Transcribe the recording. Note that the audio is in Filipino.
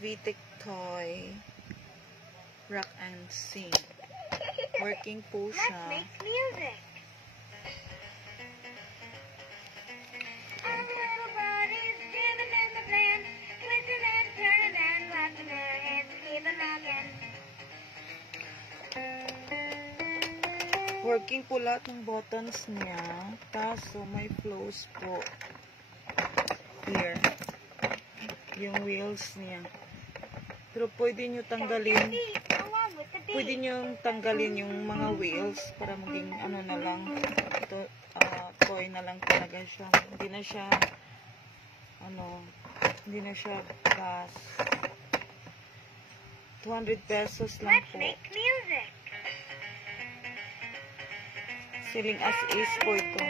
VTech toy. Rock and sing. Working po siya. Let's make music. All the little buddies jamming in the band, twisting and turning and laughing their heads, keep it rocking. Working po lahat ng buttons niya. Kaso may flows po. Here. Yung wheels niya. Pero pwede nyo tanggalin. Pwede nyo tanggalin yung mga wheels para maging ano na lang. Ito, toy na lang talaga siya. Hindi na siya hindi na siya gas. 200 pesos lang Let's po. make music. Selling as is po ito.